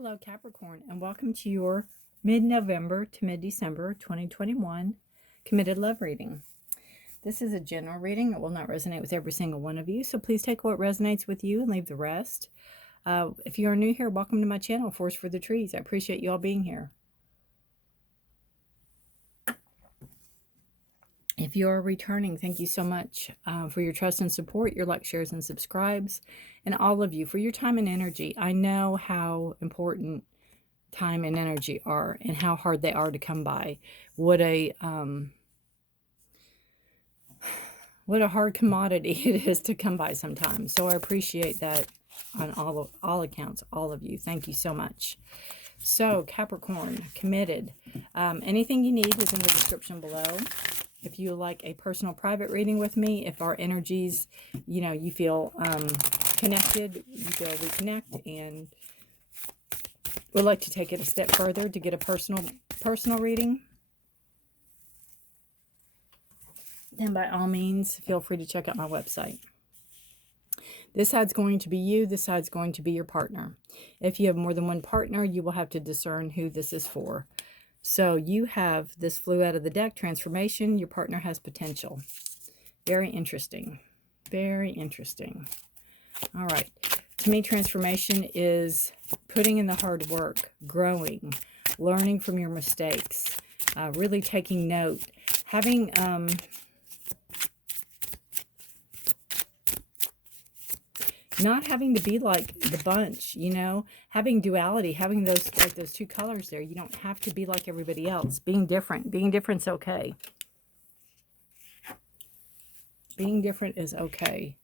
Hello, Capricorn, and welcome to your mid-November to mid-December 2021 committed love reading. This is a general reading. It will not resonate with every single one of you, so please take what resonates with you and leave the rest. If you are new here, welcome to my channel, Forest for the Trees. I appreciate you all being here. If you are returning, thank you so much for your trust and support, your likes, shares, and subscribes, and all of you for your time and energy. I know how important time and energy are and how hard they are to come by. What a hard commodity it is to come by sometimes. So I appreciate that on all accounts, all of you. Thank you so much. So Capricorn, committed. Anything you need is in the description below. If you like a personal private reading with me, if our energies, you feel connected, you feel we connect, and would like to take it a step further to get a personal reading, then by all means, feel free to check out my website. This side's going to be you. This side's going to be your partner. If you have more than one partner, you will have to discern who this is for. So you have this flew out of the deck, transformation. Your partner has potential. Very interesting. Very interesting. All right. To me, transformation is putting in the hard work, growing, learning from your mistakes, really taking note, having not having to be like the bunch, having duality, having those two colors there. You don't have to be like everybody else. Being different's okay. Being different is okay.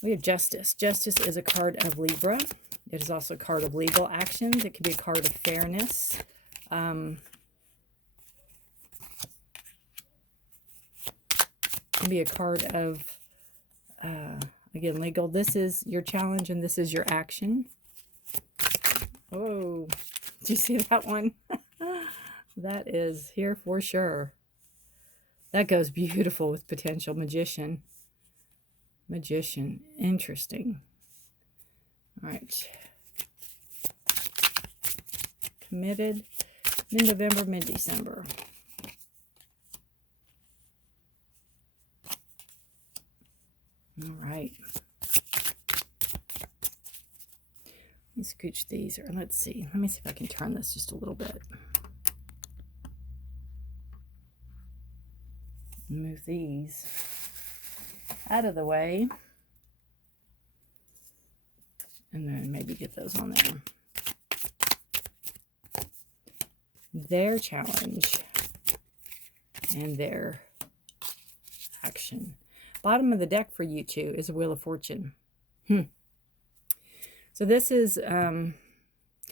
We have Justice. Justice is a card of Libra. It is also a card of legal actions. It could be a card of fairness. It can be a card of, again, legal. This is your challenge and this is your action. Oh, did you see that one? That is here for sure. That goes beautiful with potential. Magician. Magician. Interesting. All right. Committed. Mid-November, mid-December. All right. Let me scooch these, or let's see. Let me see if I can turn this just a little bit. Move these out of the way. And then maybe get those on there. Their challenge and their action. Bottom of the deck for you two is a Wheel of Fortune. So this is kind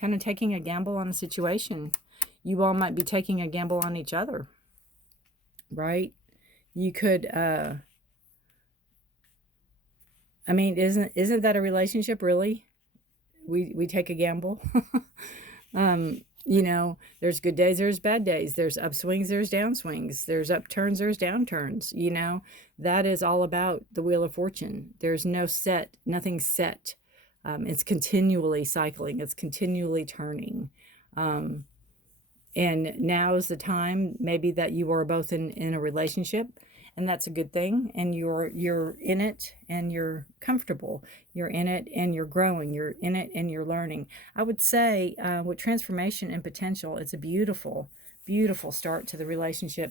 of taking a gamble on a situation. You all might be taking a gamble on each other, right? You could, I mean, isn't that a relationship, really? We take a gamble. There's good days, there's bad days, there's upswings, there's downswings, there's upturns, there's downturns. That is all about the Wheel of Fortune. There's nothing set. It's continually cycling, it's continually turning. And now is the time maybe that you are both in a relationship, and that's a good thing, and you're in it and you're comfortable. You're in it and you're growing. You're in it and you're learning. I would say with transformation and potential, it's a beautiful, beautiful start to the relationship.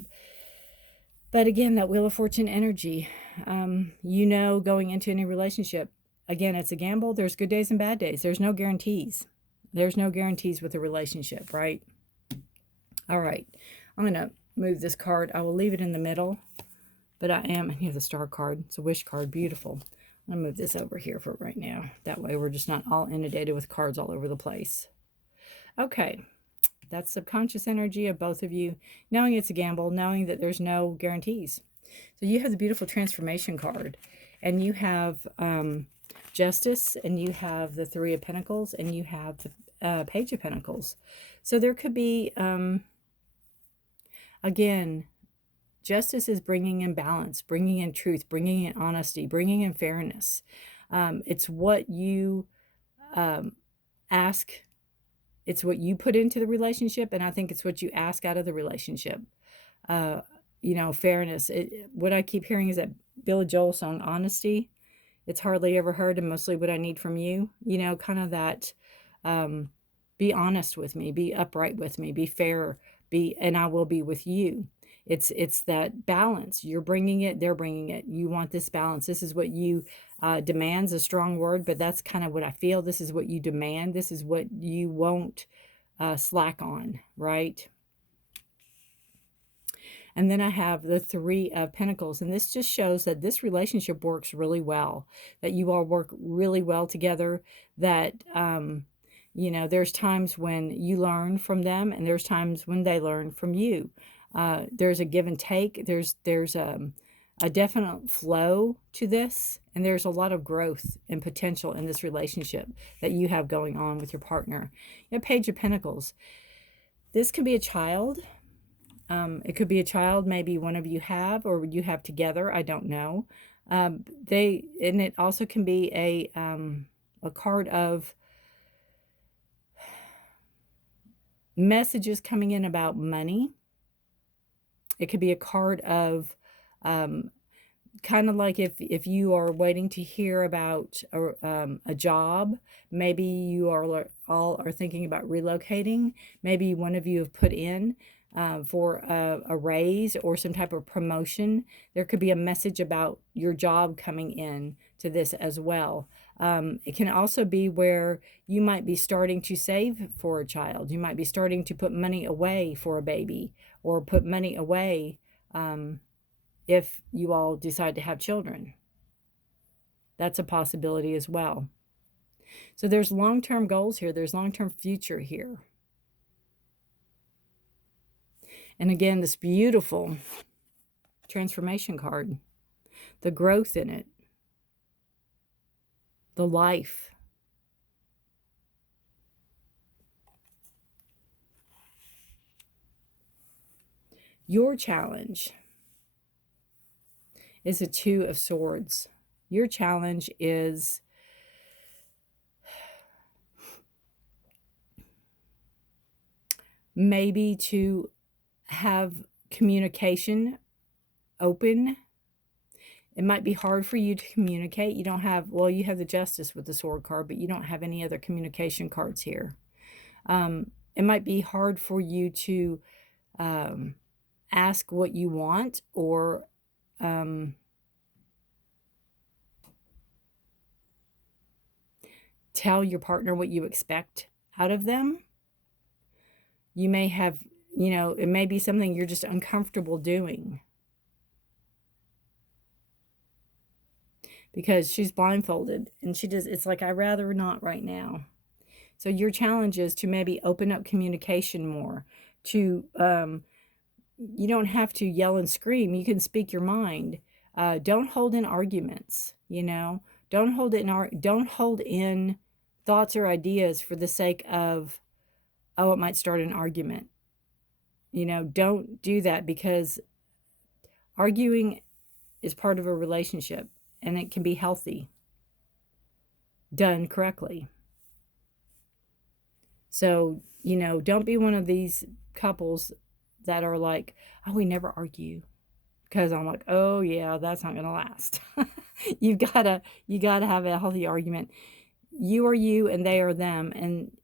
But again, that Wheel of Fortune energy, going into any relationship, again, it's a gamble. There's good days and bad days. There's no guarantees. There's no guarantees with a relationship, right? All right, I'm going to move this card. I will leave it in the middle, but here's the Star card. It's a wish card, beautiful. I'm going to move this over here for right now. That way we're just not all inundated with cards all over the place. Okay, that's subconscious energy of both of you, knowing it's a gamble, knowing that there's no guarantees. So you have the beautiful transformation card, and you have Justice, and you have the Three of Pentacles, and you have the Page of Pentacles. So there could be... Again, Justice is bringing in balance, bringing in truth, bringing in honesty, bringing in fairness. It's what you ask, it's what you put into the relationship, and I think it's what you ask out of the relationship. Fairness. What I keep hearing is that Billy Joel song, Honesty. It's hardly ever heard, and mostly what I need from you. Kind of that, be honest with me, be upright with me, be fair, and I will be with you. It's that balance. You're bringing it, they're bringing it. You want this balance. This is what you demand's a strong word, but that's kind of what I feel. This is what you demand. This is what you won't slack on, right? And then I have the Three of Pentacles. And this just shows that this relationship works really well, that you all work really well together, that, there's times when you learn from them and there's times when they learn from you. There's a give and take. There's a definite flow to this. And there's a lot of growth and potential in this relationship that you have going on with your partner. Page of Pentacles. This could be a child. It could be a child, maybe one of you have, or you have together. I don't know. And it also can be a card of messages coming in about money. It could be a card of kind of like if you are waiting to hear about a job, maybe you all are thinking about relocating. Maybe one of you have put in for a raise or some type of promotion. There could be a message about your job coming in to this as well. It can also be where you might be starting to save for a child. You might be starting to put money away for a baby, or put money away if you all decide to have children. That's a possibility as well. So there's long-term goals here. There's long-term future here. And again, this beautiful transformation card, the growth in it, the life. Your challenge is a Two of Swords. Your challenge is maybe to have communication open. It might be hard for you to communicate. You don't have, well, you have the Justice with the Sword card, but you don't have any other communication cards here. It might be hard for you to ask what you want, or tell your partner what you expect out of them. You may have, it may be something you're just uncomfortable doing because she's blindfolded and it's like, I'd rather not right now. So your challenge is to maybe open up communication more, to, you don't have to yell and scream. You can speak your mind. Don't hold in arguments, don't hold in thoughts or ideas for the sake of, oh, it might start an argument. Don't do that, because arguing is part of a relationship and it can be healthy, done correctly. So, don't be one of these couples that are like, oh, we never argue. Because I'm like, oh yeah, that's not going to last. You gotta have a healthy argument. You are you and they are them,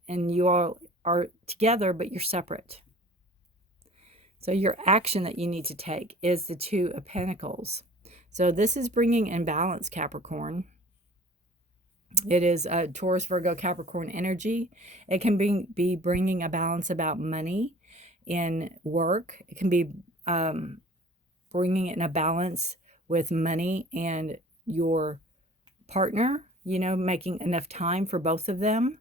and you all are together, but you're separate. So your action that you need to take is the Two of Pentacles. So this is bringing in balance, Capricorn. It is a Taurus, Virgo, Capricorn energy. It can be bringing a balance about money in work. It can be bringing in a balance with money and your partner, making enough time for both of them.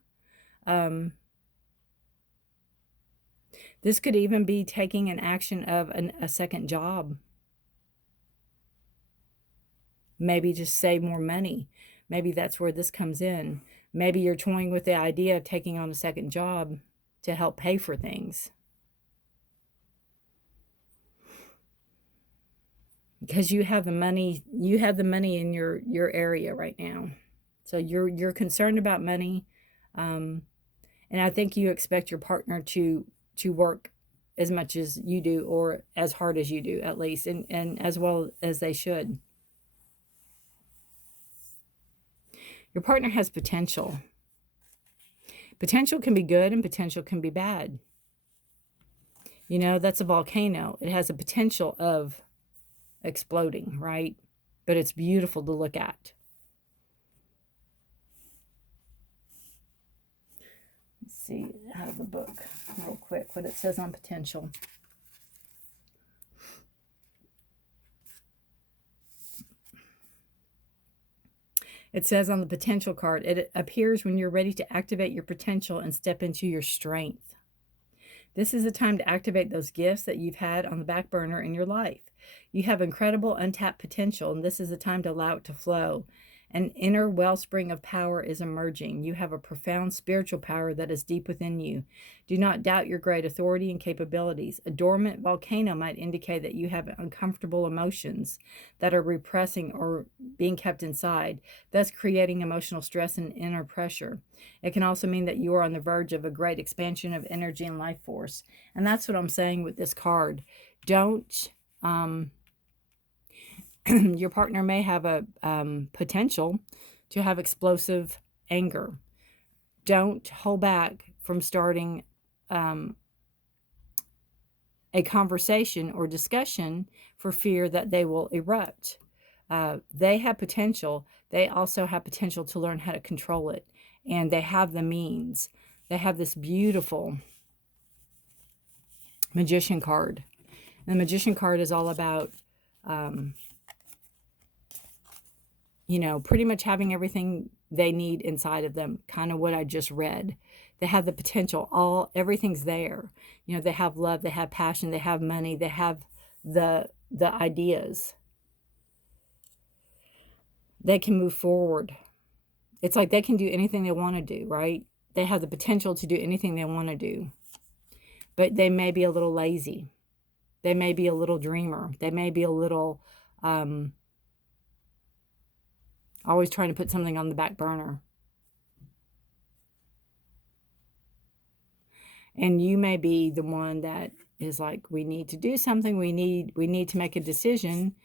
This could even be taking an action of a second job. Maybe just save more money. Maybe that's where this comes in. Maybe you're toying with the idea of taking on a second job to help pay for things. Because you have the money in your area right now. So you're concerned about money. And I think you expect your partner to work as much as you do, or as hard as you do, at least, and as well as they should. Your partner has potential. Potential can be good and potential can be bad. You know, that's a volcano. It has a potential of exploding, right? But it's beautiful to look at. Let's see out of the book real quick what it says on potential. It says on the potential card, it appears when you're ready to activate your potential and step into your strength. This is a time to activate those gifts that you've had on the back burner in your life. You have incredible untapped potential, and this is a time to allow it to flow. An inner wellspring of power is emerging. You have a profound spiritual power that is deep within you. Do not doubt your great authority and capabilities. A dormant volcano might indicate that you have uncomfortable emotions that are repressing or being kept inside, thus creating emotional stress and inner pressure. It can also mean that you are on the verge of a great expansion of energy and life force. And that's what I'm saying with this card. Don't your partner may have a potential to have explosive anger. Don't hold back from starting a conversation or discussion for fear that they will erupt. They have potential. They also have potential to learn how to control it. And they have the means. They have this beautiful Magician card. And the Magician card is all about you know, pretty much having everything they need inside of them, kind of what I just read. They have the potential, everything's there. You know, they have love, they have passion, they have money, they have the ideas. They can move forward. It's like they can do anything they want to do, right? They have the potential to do anything they want to do. But they may be a little lazy. They may be a little dreamer. They may be a little always trying to put something on the back burner. And you may be the one that is like, we need to do something. We need to make a decision.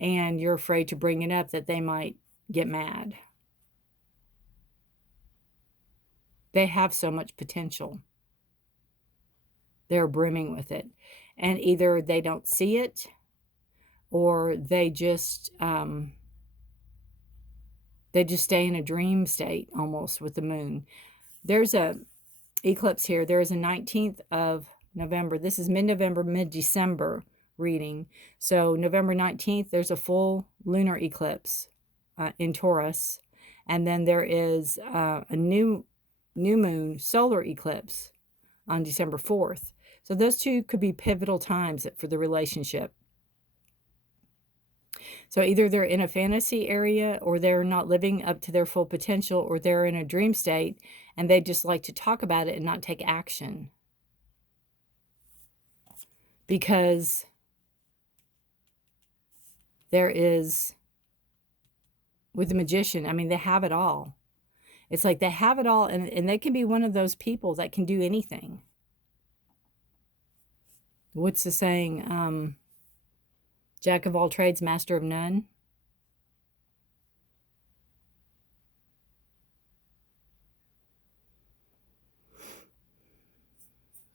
And you're afraid to bring it up that they might get mad. They have so much potential. They're brimming with it. And either they don't see it, or they just stay in a dream state almost with the moon. There's a eclipse here. There is a 19th of November. This is mid-November, mid-December reading. So November 19th, there's a full lunar eclipse in Taurus. And then there is a new moon solar eclipse on December 4th. So those two could be pivotal times for the relationship. So either they're in a fantasy area, or they're not living up to their full potential, or they're in a dream state and they just like to talk about it and not take action. Because there is, with the Magician, I mean, they have it all. It's like they have it all, and they can be one of those people that can do anything. What's the saying? Jack of all trades, master of none.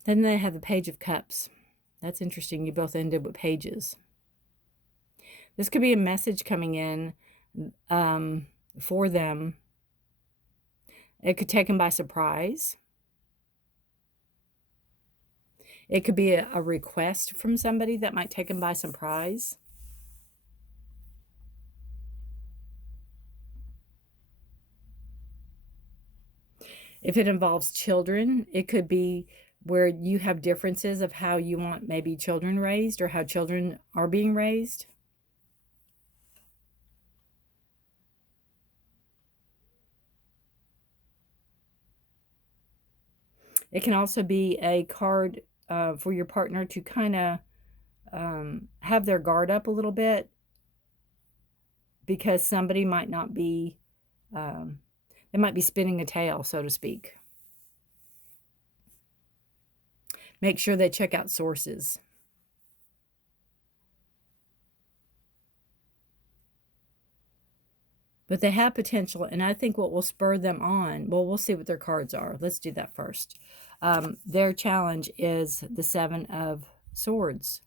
Then they have the Page of Cups. That's interesting. You both ended with pages. This could be a message coming in for them. It could take them by surprise. It could be a request from somebody that might take them by surprise. If it involves children, it could be where you have differences of how you want maybe children raised, or how children are being raised. It can also be a card for your partner to kind of have their guard up a little bit, because somebody might not be, they might be spinning a tale, so to speak. Make sure they check out sources. But they have potential, and I think what will spur them on, well, we'll see what their cards are. Let's do that first. Their challenge is the Seven of Swords.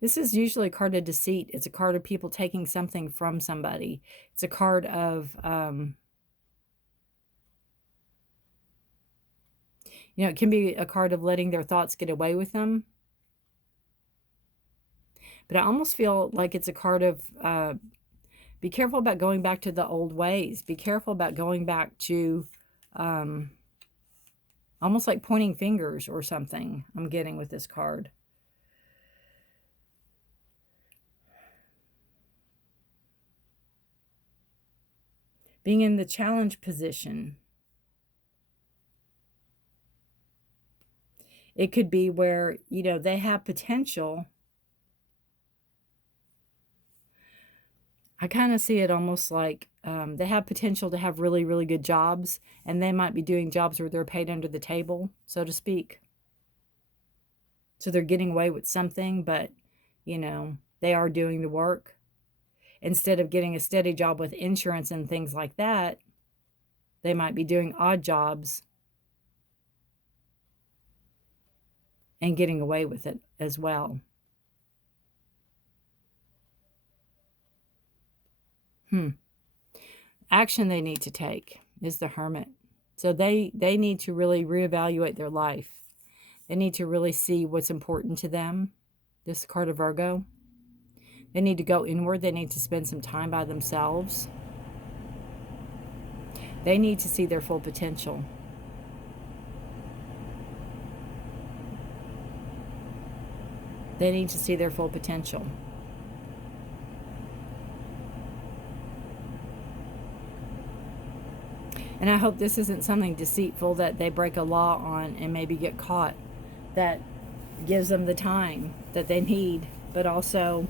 This is usually a card of deceit. It's a card of people taking something from somebody. It's a card of, it can be a card of letting their thoughts get away with them. But I almost feel like it's a card of, be careful about going back to the old ways. Be careful about going back to, almost like pointing fingers or something I'm getting with this card. Being in the challenge position. It could be where, they have potential. I kind of see it almost like they have potential to have really, really good jobs, and they might be doing jobs where they're paid under the table, so to speak. So they're getting away with something, but, they are doing the work. Instead of getting a steady job with insurance and things like that, they might be doing odd jobs and getting away with it as well. Action they need to take is the Hermit. So they need to really reevaluate their life. They need to really see what's important to them. This card of Virgo. They need to go inward. They need to spend some time by themselves. They need to see their full potential. They need to see their full potential. And I hope this isn't something deceitful that they break a law on and maybe get caught. That gives them the time that they need, but also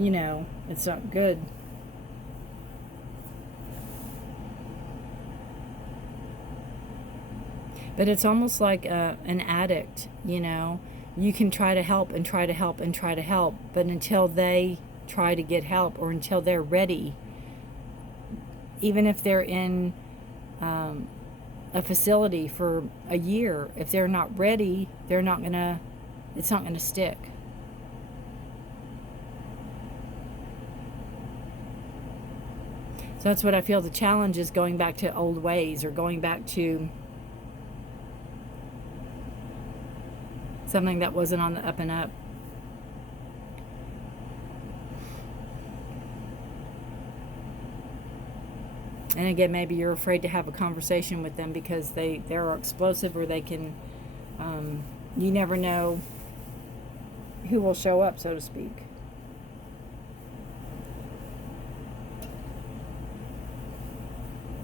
it's not good. But it's almost like an addict, You can try to help and try to help and try to help, but until they try to get help or until they're ready, even if they're in a facility for a year, if they're not ready, it's not gonna stick. So that's what I feel the challenge is, going back to old ways or going back to something that wasn't on the up and up. And again, maybe you're afraid to have a conversation with them because they're explosive, or they can, you never know who will show up, so to speak.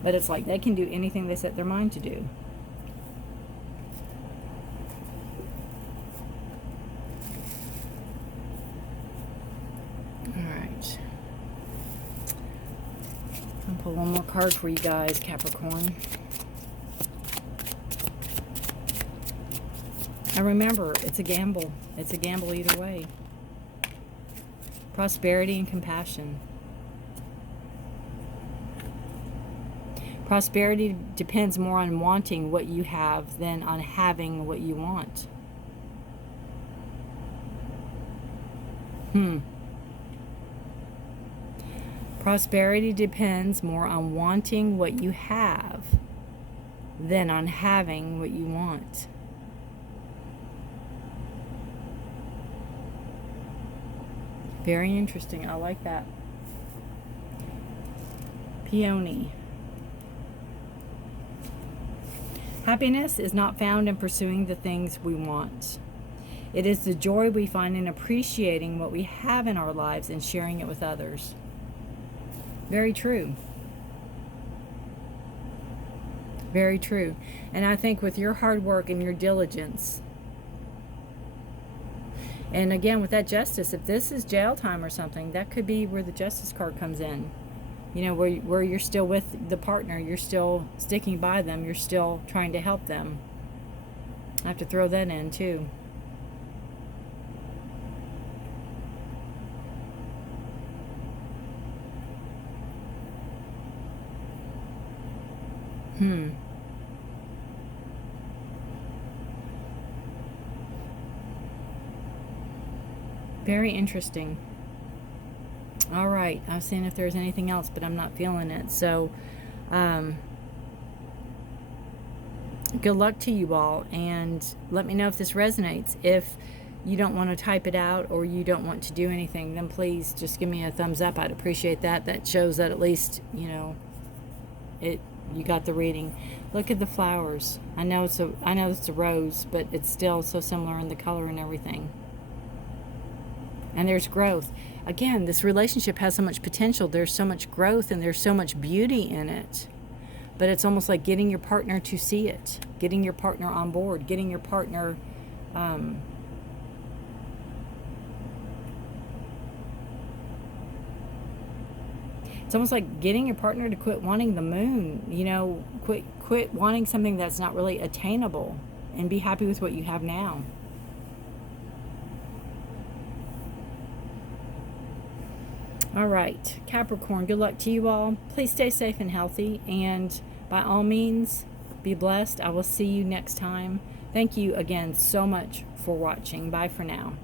But it's like they can do anything they set their mind to do. Alright. I'll pull one more card for you guys, Capricorn. And remember, it's a gamble. It's a gamble either way. Prosperity and compassion. Prosperity depends more on wanting what you have than on having what you want. Prosperity depends more on wanting what you have than on having what you want. Very interesting. I like that. Peony. Happiness is not found in pursuing the things we want. It is the joy we find in appreciating what we have in our lives and sharing it with others. Very true. Very true. And I think with your hard work and your diligence, and again with that Justice, if this is jail time or something, that could be where the Justice card comes in. You know, where you're still with the partner, you're still sticking by them, you're still trying to help them. I have to throw that in too. Very interesting. All right, I was seeing if there's anything else, but I'm not feeling it. So, good luck to you all, and let me know if this resonates. If you don't want to type it out or you don't want to do anything, then please just give me a thumbs up. I'd appreciate that. That shows that at least, you know, you got the reading. Look at the flowers. I know it's a rose, but it's still so similar in the color and everything. And there's growth. Again, this relationship has so much potential. There's so much growth and there's so much beauty in it. But it's almost like getting your partner to see it, getting your partner on board, getting your partner it's almost like getting your partner to quit wanting the moon, you know, quit wanting something that's not really attainable, and be happy with what you have now. All right, Capricorn, good luck to you all. Please stay safe and healthy, and by all means, be blessed. I will see you next time. Thank you again so much for watching. Bye for now.